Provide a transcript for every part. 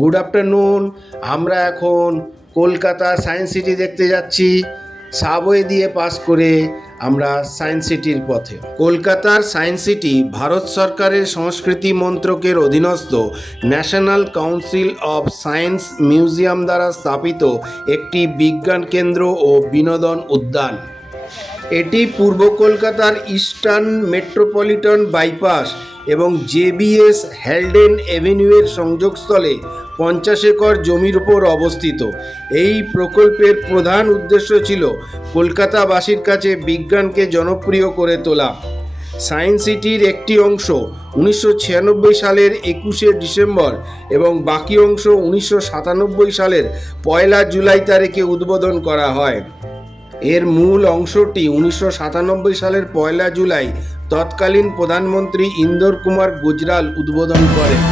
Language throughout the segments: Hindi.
Good afternoon. আমরা এখন কলকাতা সায়েন্স সিটি দেখতে যাচ্ছি। সাবওয়ে দিয়ে পাস করে আমরা সায়েন্স সিটির পথে। কলকাতার সায়েন্স সিটি ভারত সরকারের সংস্কৃতি মন্ত্রকের অধীনস্থ national council of science museum দ্বারা স্থাপিত একটি বিজ্ঞান কেন্দ্র ও বিনোদন উদ্যান। এটি পূর্ব কলকাতার ইস্টার্ন মেট্রোপলিটন বাইপাস এবং জেবিএস হ্যালডেন অ্যাভিনিউয়ের সংযোগস্থলে 50 একর জমির উপর অবস্থিত। এই প্রকল্পের প্রধান উদ্দেশ্য ছিল কলকাতাবাসীর কাছে বিজ্ঞানকে জনপ্রিয় করে তোলা। সায়েন্স সিটির একটি অংশ 1996 সালের 21শে ডিসেম্বর এবং বাকি অংশ 1997 সালের 1 জুলাই তারিখে উদ্বোধন করা হয়। এর মূল অংশটি 1997 সালের 1 জুলাই তৎকালীন প্রধানমন্ত্রী ইন্দর কুমার গুজরাল উদ্বোধন করেন।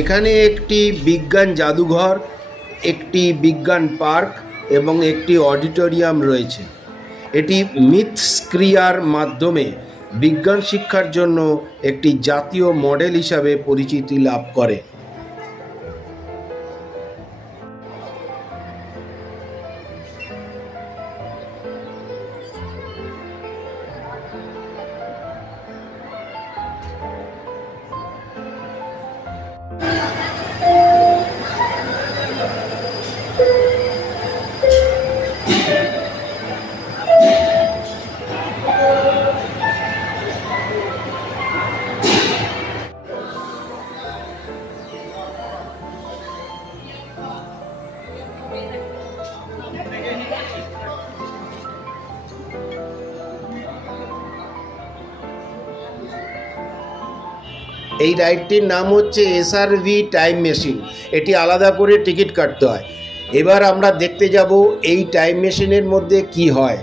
এখানে একটি বিজ্ঞান জাদুঘর, একটি বিজ্ঞান পার্ক এবং একটি অডিটোরিয়াম রয়েছে। এটি মিথস্ক্রিয়ার মাধ্যমে বিজ্ঞান শিক্ষার জন্য একটি জাতীয় মডেল হিসাবে পরিচিতি লাভ করে। এই রাইডটির নাম হচ্ছে SRV টাইম মেশিন। এটি আলাদা করে টিকিট কাটতে হয়। এবার আমরা দেখতে যাব এই টাইম মেশিনের মধ্যে কি হয়।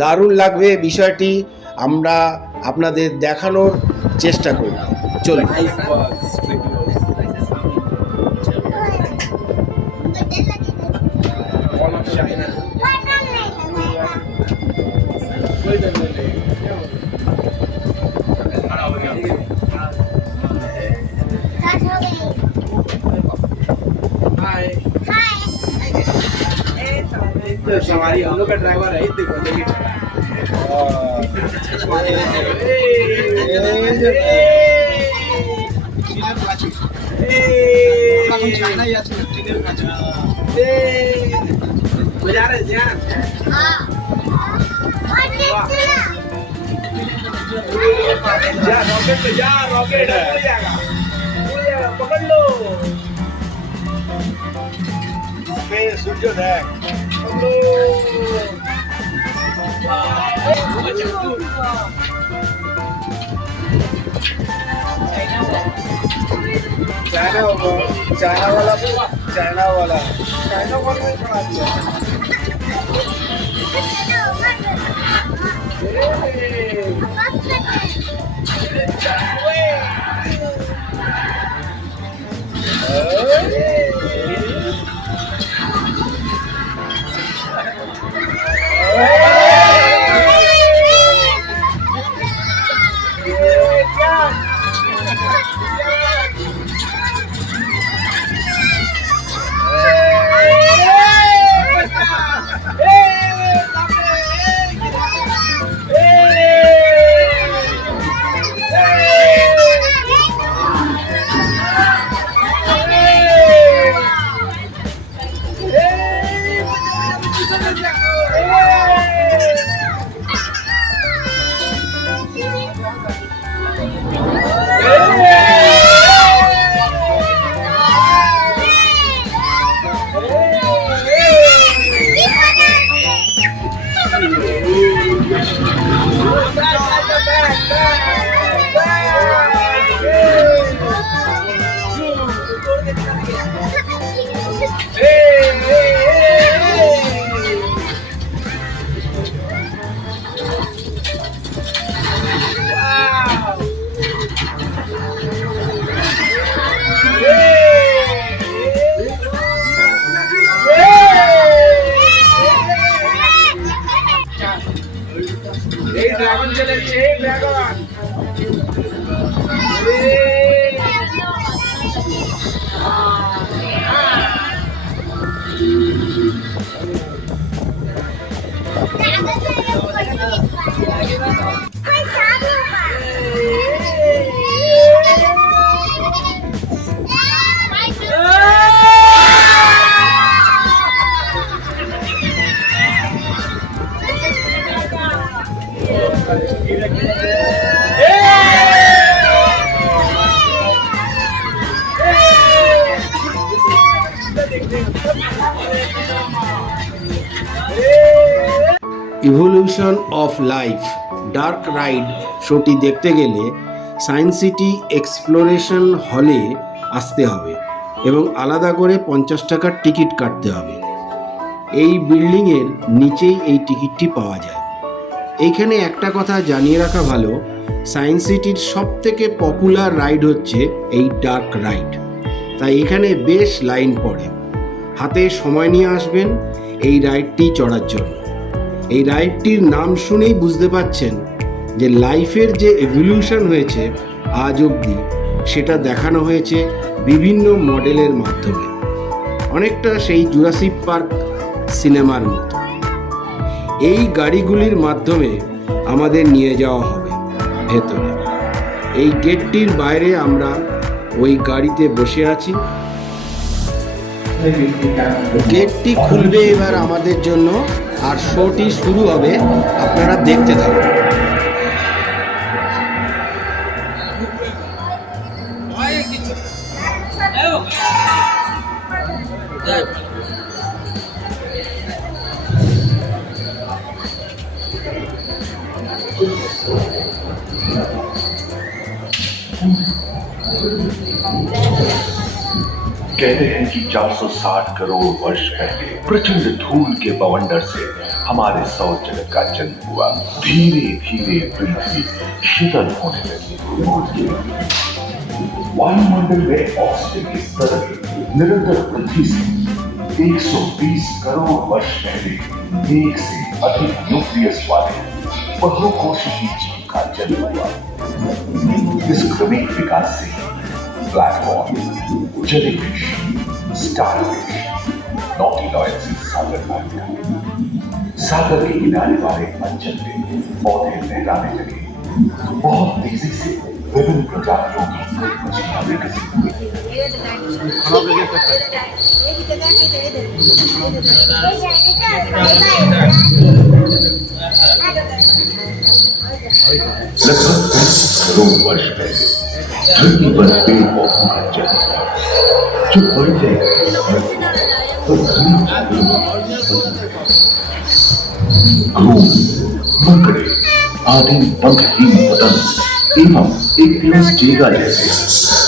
দারুণ লাগবে বিষয়টি, আমরা আপনাদের দেখানোর চেষ্টা করব। চলুন। सवारी हम लोग का ड्राइवर है, देखो देखिए रॉकेट पे जा, रॉकेट उड़ जाएगा, पकड़ लो। सूर्योदय चाइना वाला में खड़ा दिया। ड्रैगन चले, dragon evolution of life dark ride শোটি দেখতে গেলে সায়েন্স সিটি এক্সপ্লোরেশন হলে আসতে হবে এবং আলাদা করে 50 টাকার টিকিট কাটতে হবে। এই বিল্ডিংয়ের নিচেই এই টিকিটটি পাওয়া যায়। এইখানে একটা কথা জানিয়ে রাখা ভালো, সায়েন্স সিটির সবথেকে পপুলার রাইড হচ্ছে এই ডার্ক রাইড, তাই এখানে বেশ লাইন পড়ে। হাতে সময় নিয়ে আসবেন এই রাইডটি চড়ার জন্য। এই রাইডটির নাম শুনেই বুঝতে পাচ্ছেন যে লাইফের যে এভলিউশন হয়েছে আজ অবধি সেটা দেখানো হয়েছে বিভিন্ন মডেলের মাধ্যমে, অনেকটা সেই জুরাসিক পার্ক সিনেমার মতো। এই গাড়িগুলির মাধ্যমে আমাদের নিয়ে যাওয়া হবে ভেতরে। এই গেটটির বাইরে আমরা ওই গাড়িতে বসে আছি। গেটটি খুলবে এবার আমাদের জন্য, আর শোটি শুরু হবে। আপনারা দেখতে থাকুন। कहते हैं कि 460 करोड़ वर्ष पहले प्रचंड धूल के बवंडर से हमारे सौर जगत का जन्म हुआ। धीरे धीरे पृथ्वी शीतल होने लगी। वायुमंडल में ऑक्सीजन के स्तर निरंतर वृद्धि से 120 करोड़ वर्ष पहले एक से अधिक न्यूक्लियस वाले बहुकोशिकीय जीव का जन्म हुआ। इस क्रमिक विकास से ब्लैक होल, जेलीफिश, स्टारफिश, नॉटिलॉयड सागर भालू, सागर के किनारे वाले अंचल में पौधे लहराने लगे। बहुत तेजी से विभिन्न प्रजातियों की मछलियां विकसित हुई। लगभग 10 करोड़ वर्ष पहले धरती पर पेड़ पौधों का जन्म हुआ, जो बढ़ जाएगा मकड़े आदि पंखहीन पतंग एवं एक टेगा जैसे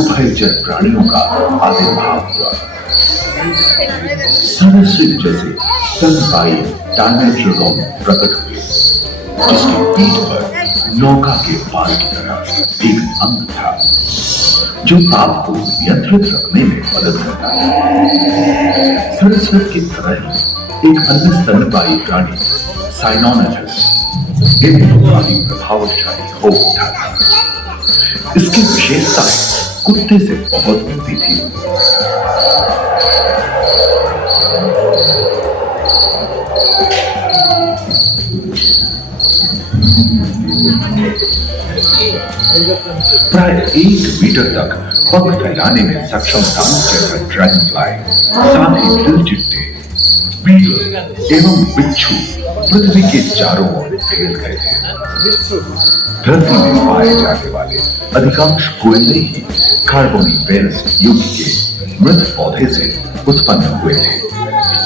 उभयचर प्राणियों का आविर्भाव हुआ। सरसृप जैसे स्तनपायी डायनासोर प्रकट हुए, जिसकी पीठ पर नौका के पाल की तरह एक अंग था, जो ताप को नियंत्रित रखने में मदद करता है। सरसृप की तरह ही एक अन्य स्तनपायी प्राणी साइनोनेटस काफी प्रभावशाली हो उठा था। इसकी विशेषताएं कुत्ते से बहुत मिलती थी। प्राय 1 मीटर तक पंख फैलाने में सक्षम दानव जैसा ड्रैगन फ्लाई, साथ ही दिल चिट्टे, बीगल एवं बिच्छू पृथ्वी के चारों ओर फैल गए थे। धरती में पाए जाने वाले अधिकांश कोयले ही कार्बोनिफेरस युग के मृत पौधे से उत्पन्न हुए थे,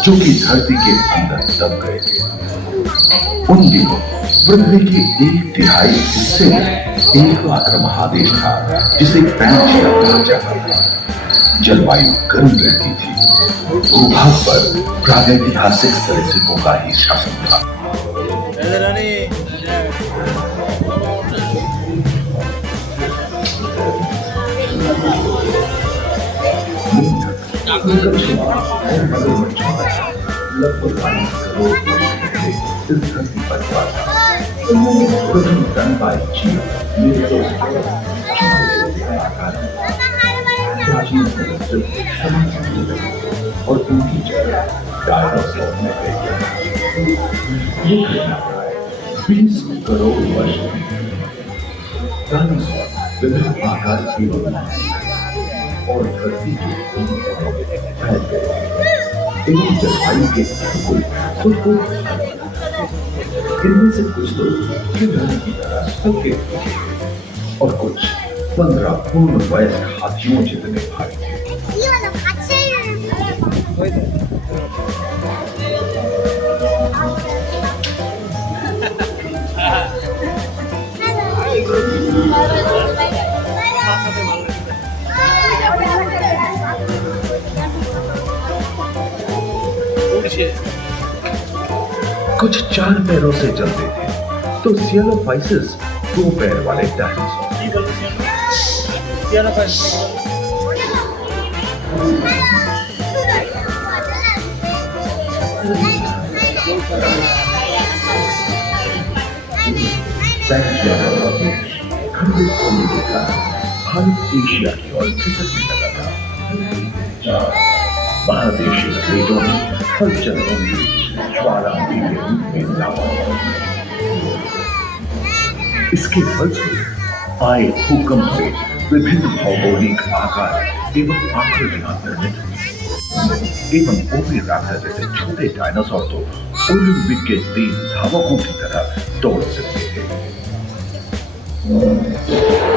जो कि धरती के अंदर दब गए थे। उन दिनों पृथ्वी के 1/3 हिस्से में एकमात्र महादेश था, जिसे पैंजिया कहा जाता था। जलवायु गर्म रहती थी। भूभाग पर प्रागैतिहासिक सरीसृपों का ही शासन था। लगभग 5 करोड़ इस धरती पर हुआ था। प्रथम स्तनपायी जीव प्राचीन सरीसृप और उनकी जगह डायनासोर में गई। ये घटना प्राय 20 करोड़ वर्ष में डायनासोर विभिन्न आकार के और धरती के फैल गए एवं जलवायु के अनुकूल खुद को। इनमें से कुछ लोग धरती की तरह सबके और कुछ 15 पूर्ण वयस्क हाथियों जितने भारी थे। कुछ 4 पैरों से चलते थे, तो सियालोफाइसिस 2 पैर वाले डायनासोर। खंडित होने के कारण भारत एशिया की ओर खिसकने लगा था। महादेशीय प्लेटों ने हर जगह ज्वालामुखी के रूप में लावा। इसके फलस्वरूप आए भूकंप से विभिन्न भौगोलिक आकार एवं आकृतियां निर्मित हुई एवं ओविराप्टर जैसे छोटे डायनासोर तो ओलंपिक के तेज धावकों की तरह दौड़ सकते थे।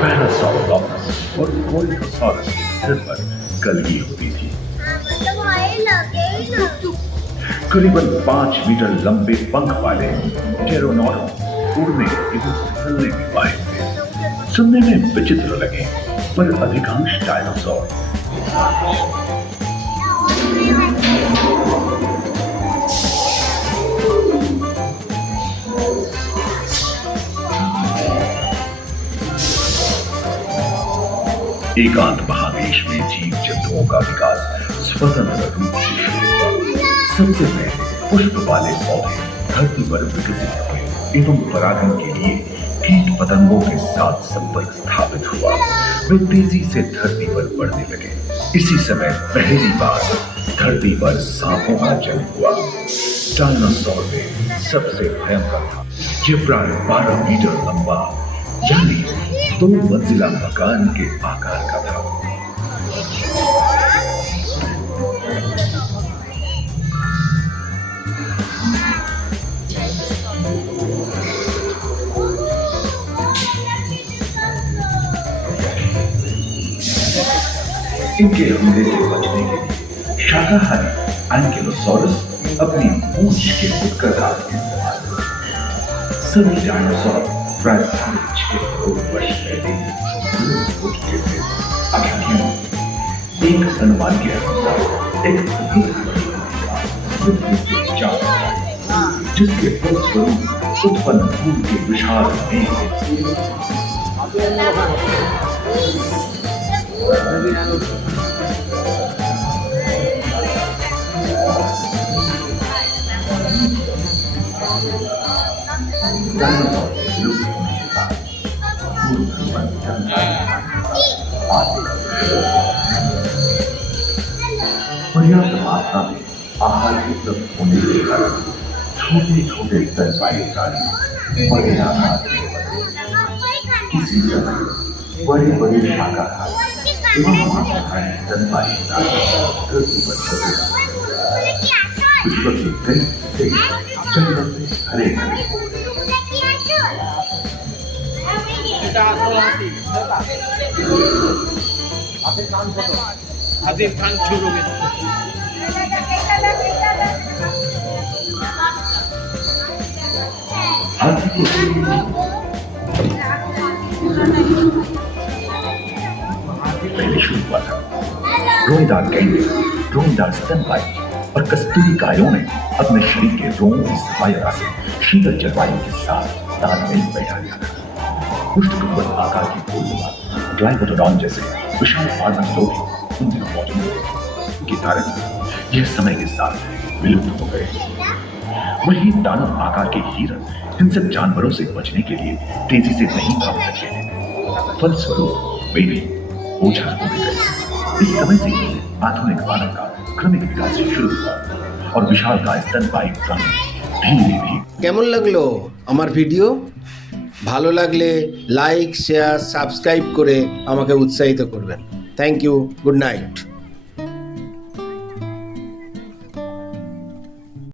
पैरासाउरोलॉपस और कोरियोसॉरस के सिर पर कलगी होती थी। करीबन 5 मीटर लंबे पंख वाले टेरोनोडोन उड़ने एवं फिसलने में माहिर थे। सुनने में विचित्र लगे, पर अधिकांश डायनासोर एकांत महादेश में जीव जंतुओं का विकास स्वतंत्र रूप से शुरू हुआ। सबसे पहले पुष्प वाले पौधे धरती पर विकसित हुए एवं परागण के लिए कीट पतंगों के साथ संपर्क स्थापित हुआ। वे तेजी से धरती पर बढ़ने लगे। इसी समय पहली बार धरती पर सांपों का जन्म हुआ। डायनासोर में सबसे भयंकर था। यह प्राय 12 मीटर लंबा यानी 2 मंजिला मकान के आकार का था। इनके हमले से बचने के लिए शाकाहारी एंकिलोसॉरस अपनी पूंछ के उत्कर्षार्थ इस्तेमाल करते। सभी डायनासोर प्राय 6.5 करोड़ वर्ष पहले विलुप्त हो चुके थे। एक अनुमान के अनुसार एक पृथ्वी से 4 जिसके फलस्वरूप उत्पन्न भूमि के विशाल पर्याप्त मात्रा में आहार उपलब्ध होने के कारण छोटे छोटे स्तनपायी प्राणी बड़े आकार के बने। इसी समय बड़े बड़े शाकाहारी एवं मांसाहारी स्तनपायी प्राणी धरती पर बचे। विश्व के कई हिस्से जंगलों से हरे भरे हो गए। आसिफ खान शुरू में हाथी को पहले शुरू हुआ था। रोएदार गैंडे, रोएदार स्तनपायी और कस्तूरी गायों ने अपने शरीर के रोमों की सहायता से शीतल जलवायु के साथ तालमेल बैठा लिया था। पुष्टकुंभक आकार की फूलनुमा ग्लाइकोडोन जैसे विशाल फार्मस लोग उनसे मौजूद थे, के कारण यह समय के साथ विलुप्त हो गए। वही दानव आकार के हिरण हिंसक जानवरों से बचने के लिए तेजी से नहीं भाग सकते थे। फलस्वरूप वे भी ओझल होने गए। इस समय से ही आधुनिक मानव का क्रमिक विकास शुरू हुआ और विशाल का स्तनपायी प्राणी धीरे धीरे। কেমন লাগলো আমার ভিডিও? ভালো লাগলে লাইক শেয়ার সাবস্ক্রাইব করে আমাকে উৎসাহিত করবেন। Thank you, good night.